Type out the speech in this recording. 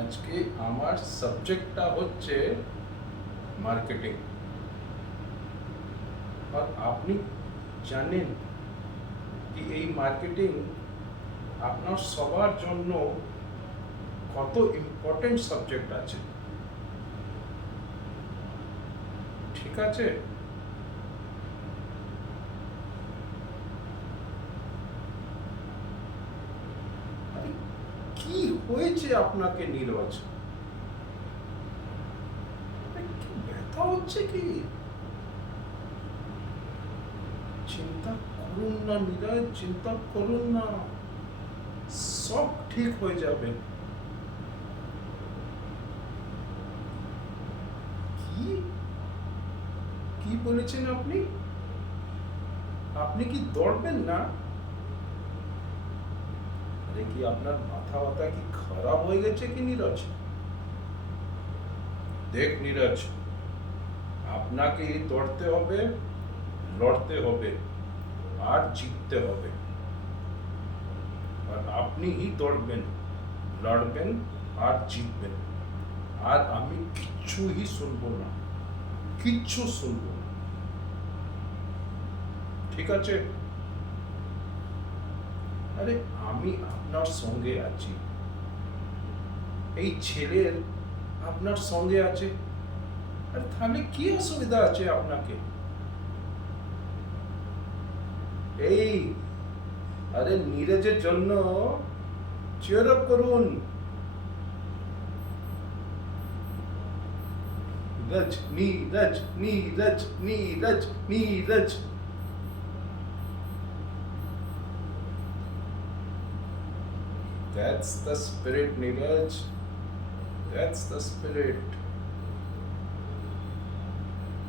আজকে আমার সাবজেক্টটা হচ্ছে মার্কেটিং। আর আপনি জানেন কি এই মার্কেটিং আপনার সবার জন্য কত ইম্পর্টেন্ট সাবজেক্ট আছে? ঠিক আছে, আরে কি হয়েছে আপনাকে নীরজ? কি ব্যথা হচ্ছে কি? চিন্তা করুন না নীরজ, চিন্তা করুন না, সব ঠিক হয়ে যাবে। কি কি বলেছেন আপনি? আপনি কি দৌড়বেন না? আরে কি আপনার মাথা ব্যথা কি খারাপ হয়ে গেছে কি নীরজ? দেখ নীরজ, আপনাকে দৌড়তে হবে, লড়তে হবে, আর জিততে হবে। আর আপনিই দৌড়বেন, লড়বেন, আর জিতবেন। আর আমি কিচ্ছুই শুনবো না, কিচ্ছু শুনবো না। ঠিক আছে? আরে আমি আপনার সঙ্গে আছি, এই ছেলের আপনার সঙ্গে আছে। আর তাহলে কি অসুবিধা আছে আপনাকে? এই, আরে নীরজের জন্য চিয়ার আপ করুন। Neeraj, Neeraj, Neeraj, Neeraj, Neeraj. That's the spirit, Neeraj. That's the spirit.